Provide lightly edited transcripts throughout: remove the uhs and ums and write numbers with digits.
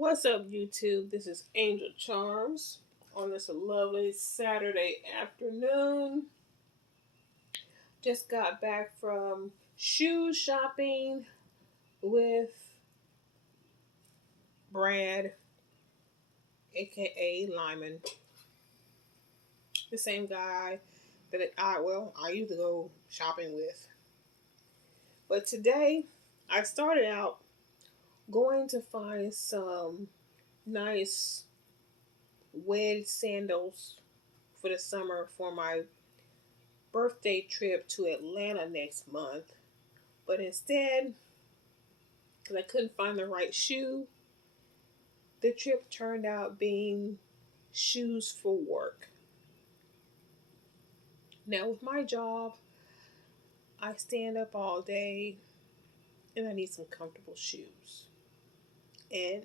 What's up, YouTube? This is Angel Charms on this lovely Saturday afternoon. Just got back from shoe shopping with Brad, aka Lyman, the same guy that I used to go shopping with. But today, I started out going to find some nice wedge sandals for the summer for my birthday trip to Atlanta next month. But instead, because I couldn't find the right shoe, the trip turned out being shoes for work. Now, with my job, I stand up all day and I need some comfortable shoes. And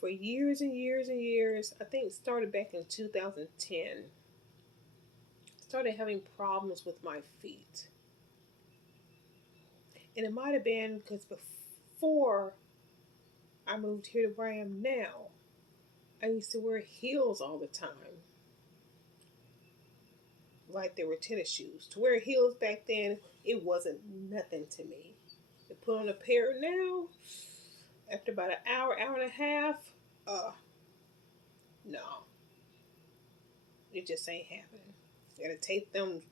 for years and years and years, I think it started back in 2010, I started having problems with my feet. And it might have been because before I moved here to where I am now, I used to wear heels all the time, like they were tennis shoes. To wear heels back then, it wasn't nothing to me. To put on a pair now, after about an hour, hour and a half, uh, no, it just ain't happening. You gotta take them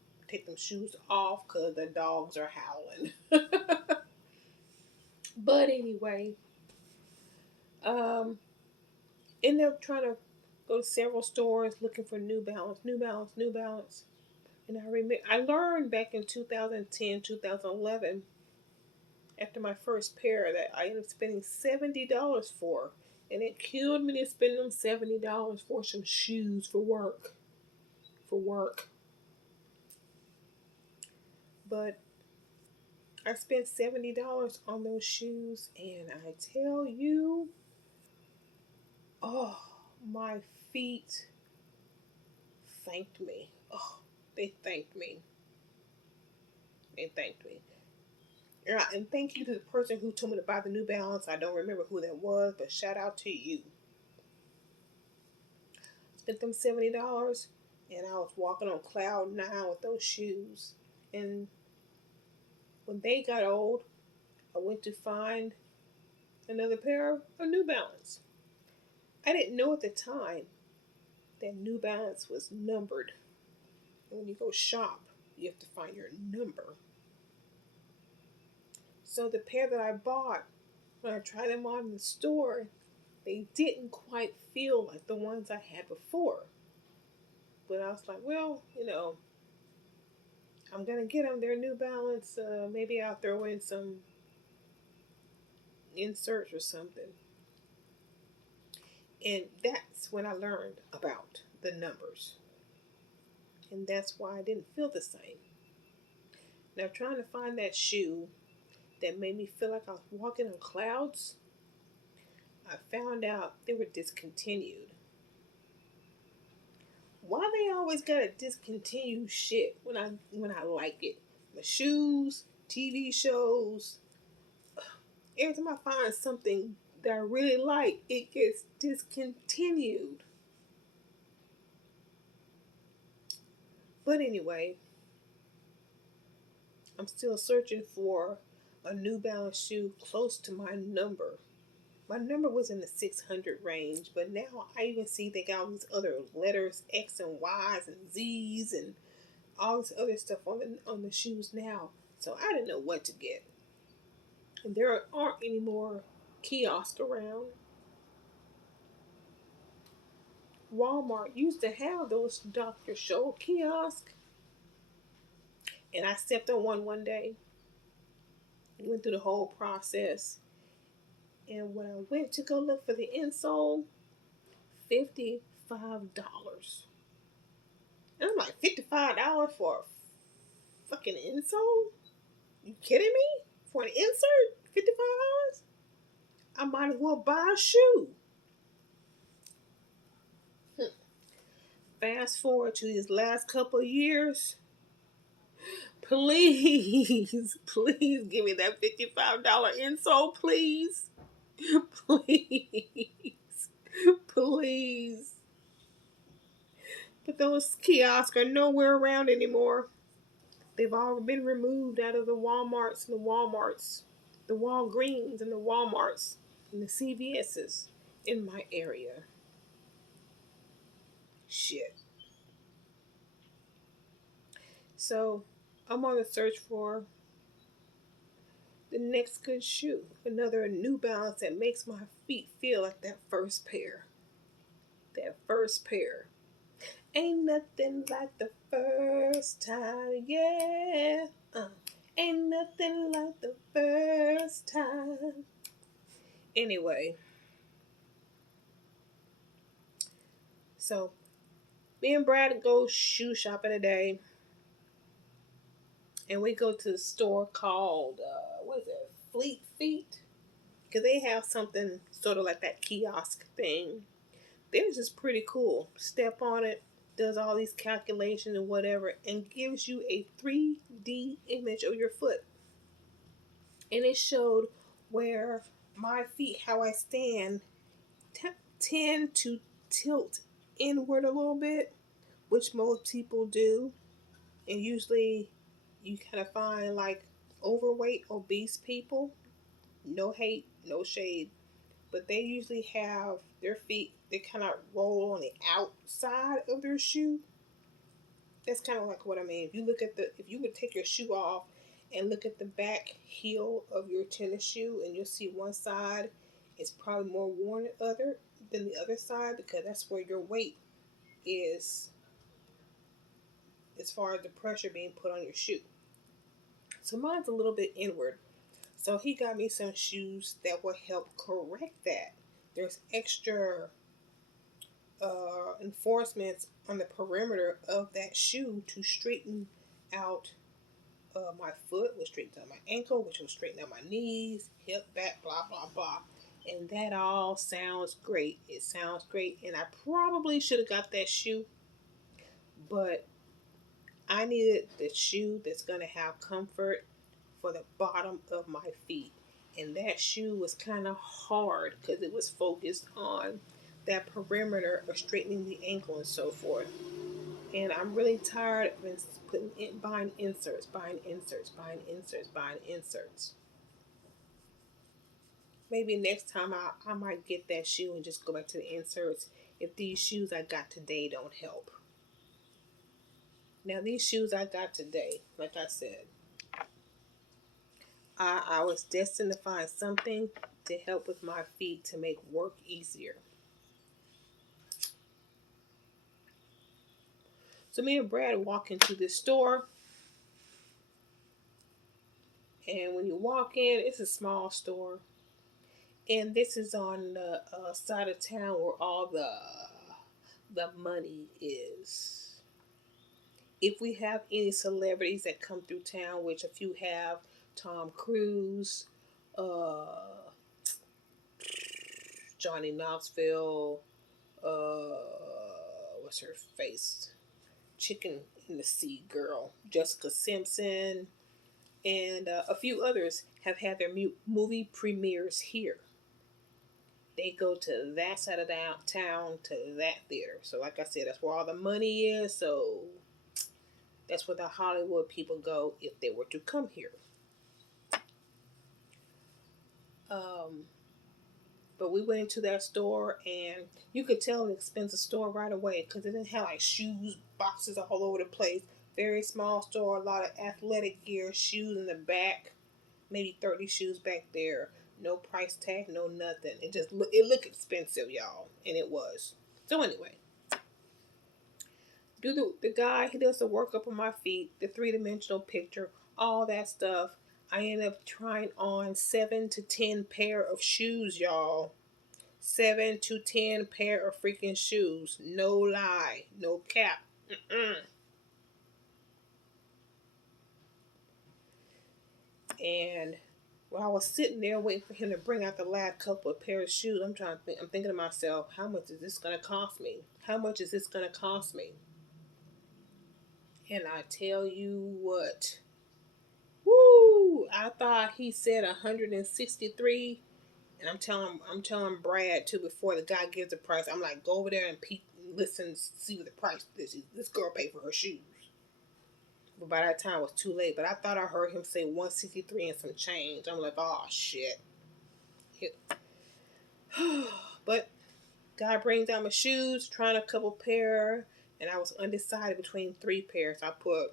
shoes off because the dogs are howling. But anyway, um, ended up trying to go to several stores looking for New Balance, New Balance, New Balance. And I learned back in 2010, 2011, after my first pair, that I ended up spending $70 for. And it killed me to spend them $70 for some shoes for work. For work. But I spent $70 on those shoes, and I tell you, oh, my feet thanked me. Oh, they thanked me. They thanked me. And thank you to the person who told me to buy the New Balance. I don't remember who that was, but shout out to you. Spent them $70, and I was walking on cloud nine with those shoes. And when they got old, I went to find another pair of New Balance. I didn't know at the time that New Balance was numbered. And when you go shop, you have to find your number. So the pair that I bought, when I tried them on in the store, they didn't quite feel like the ones I had before. But I was like, well, I'm going to get them. They're New Balance. Maybe I'll throw in some inserts or something. And that's when I learned about the numbers. And that's why I didn't feel the same. Now, trying to find that shoe that made me feel like I was walking on clouds, I found out they were discontinued. Why they always gotta discontinue shit when I like it? My shoes, TV shows. Every time I find something that I really like, it gets discontinued. But anyway, I'm still searching for a New Balance shoe close to my number. My number was in the 600 range, but now I even see they got all these other letters, X and Y's and Z's and all this other stuff on the shoes now. So I didn't know what to get. And there aren't any more kiosks around. Walmart used to have those Dr. Scholl kiosks. And I stepped on one day, went through the whole process. And when I went to go look for the insole, $55. And I'm like, $55 for a fucking insole? You kidding me? For an insert? $55? I might as well buy a shoe. Fast forward to these last couple of years. Please, please give me that $55 insole, please. Please. Please. But those kiosks are nowhere around anymore. They've all been removed out of the the Walgreens and the Walmarts, and the CVS's in my area. Shit. So I'm on the search for the next good shoe. Another New Balance that makes my feet feel like that first pair. That first pair. Ain't nothing like the first time, yeah. Ain't nothing like the first time. Anyway, so me and Brad go shoe shopping today, and we go to the store called what is it, Fleet Feet, because they have something sort of like that kiosk thing. They're just pretty cool. Step on it, does all these calculations and whatever, and gives you a 3D image of your foot. And it showed where my feet, how I stand, tend to tilt inward a little bit, which most people do. And usually you kind of find like overweight, obese people, no hate, no shade, but they usually have their feet, they kind of roll on the outside of their shoe. That's kind of like what I mean. If you would take your shoe off and look at the back heel of your tennis shoe, and you'll see one side is probably more worn than the other side, because that's where your weight is as far as the pressure being put on your shoe. So mine's a little bit inward. So he got me some shoes that will help correct that. There's extra enforcements on the perimeter of that shoe to straighten out my foot, will straighten out my ankle, which will straighten out my knees, hip, back, blah, blah, blah. And that all sounds great. It sounds great. And I probably should have got that shoe, but I needed the shoe that's going to have comfort for the bottom of my feet. And that shoe was kind of hard because it was focused on that perimeter of straightening the ankle and so forth. And I'm really tired of buying inserts, buying inserts, buying inserts, buying inserts. Maybe next time I might get that shoe and just go back to the inserts if these shoes I got today don't help. Now, these shoes I got today, like I said, I was destined to find something to help with my feet to make work easier. So me and Brad walk into this store, and when you walk in, it's a small store, and this is on the side of town where all the money is. If we have any celebrities that come through town, which a few have, Tom Cruise, uh, Johnny Knoxville, what's her face? Chicken in the Sea girl, Jessica Simpson, and a few others have had their movie premieres here. They go to that side of downtown to that theater. So, like I said, that's where all the money is. So, that's where the Hollywood people go if they were to come here. Um, but we went into that store, and you could tell an expensive store right away because it didn't have like shoes, boxes all over the place. Very small store, a lot of athletic gear, shoes in the back, maybe 30 shoes back there. No price tag, no nothing. It looked expensive, y'all, and it was. So anyway, the guy, he does the workup on my feet, the 3-dimensional picture, all that stuff. I ended up trying on 7 to 10 pair of shoes, y'all. 7 to 10 pair of freaking shoes. No lie, no cap. Mm-mm. And while I was sitting there waiting for him to bring out the last couple of pairs of shoes, I'm thinking to myself, how much is this gonna cost me? How much is this gonna cost me? And I tell you what, woo! I thought he said 163, And I'm telling Brad too before the guy gives the price. I'm like, go over there and peek, listen, see what the price this girl paid for her shoes. But by that time it was too late. But I thought I heard him say 163 and some change. I'm like, oh shit. But guy brings out my shoes, trying a couple pair, and I was undecided between 3 pairs. I put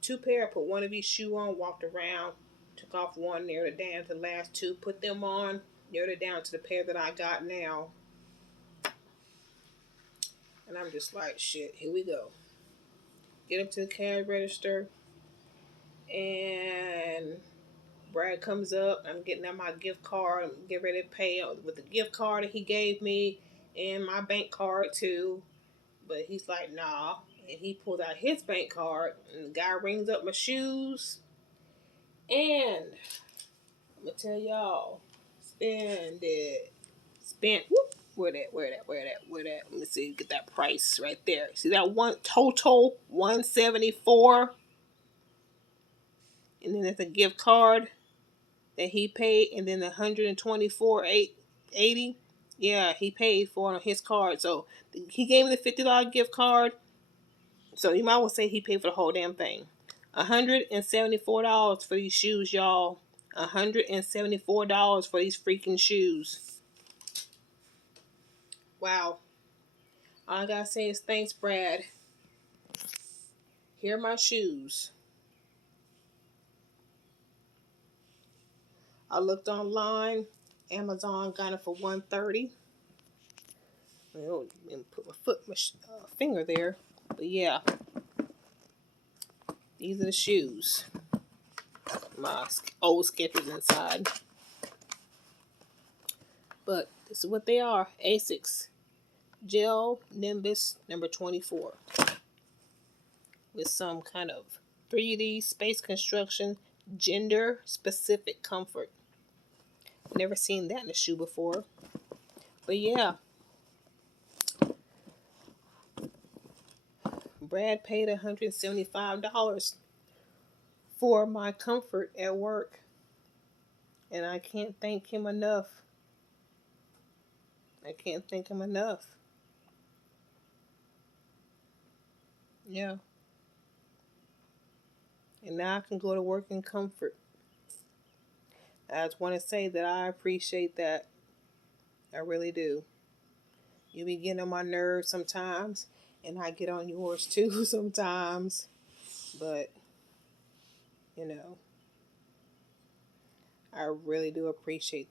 2 pair, I put one of each shoe on, walked around, took off one, narrowed it down to the last 2, put them on, narrowed it down to the pair that I got now. And I'm just like, shit, here we go. Get up to the cash register, and Brad comes up. I'm getting out my gift card. I'm getting ready to pay with the gift card that he gave me and my bank card too. But he's like, nah. And he pulled out his bank card, and the guy rings up my shoes. And I'm going to tell y'all, spent, whoop, where that? Let me see, get that price right there. See that one total, 174. And then there's a gift card that he paid, and then 124.80. Yeah, he paid for it on his card. So he gave me the $50 gift card. So you might well say he paid for the whole damn thing. $174 for these shoes, y'all. $174 for these freaking shoes. Wow. All I gotta say is thanks, Brad. Here are my shoes. I looked online. Amazon got it for $130. And put my finger there. But yeah. These are the shoes. My old Skechers inside. But this is what they are. Asics. Gel Nimbus number 24. With some kind of 3D space construction, gender specific comfort. Never seen that in a shoe before. But yeah. Brad paid $175 for my comfort at work. And I can't thank him enough. Yeah. And now I can go to work in comfort. I just want to say that I appreciate that. I really do. You be getting on my nerves sometimes, and I get on yours too sometimes. But, I really do appreciate,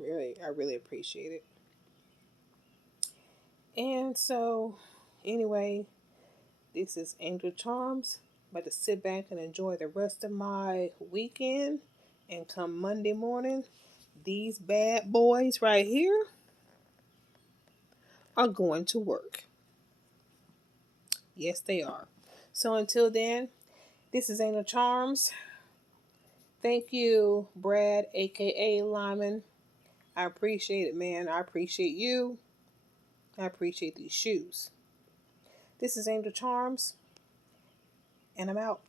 I really appreciate it. And so, anyway, this is Angel Charms. I'm about to sit back and enjoy the rest of my weekend. And come Monday morning, these bad boys right here are going to work. Yes, they are. So until then, this is Angel Charms. Thank you, Brad, aka Lyman. I appreciate it, man. I appreciate you. I appreciate these shoes. This is Angel Charms, and I'm out.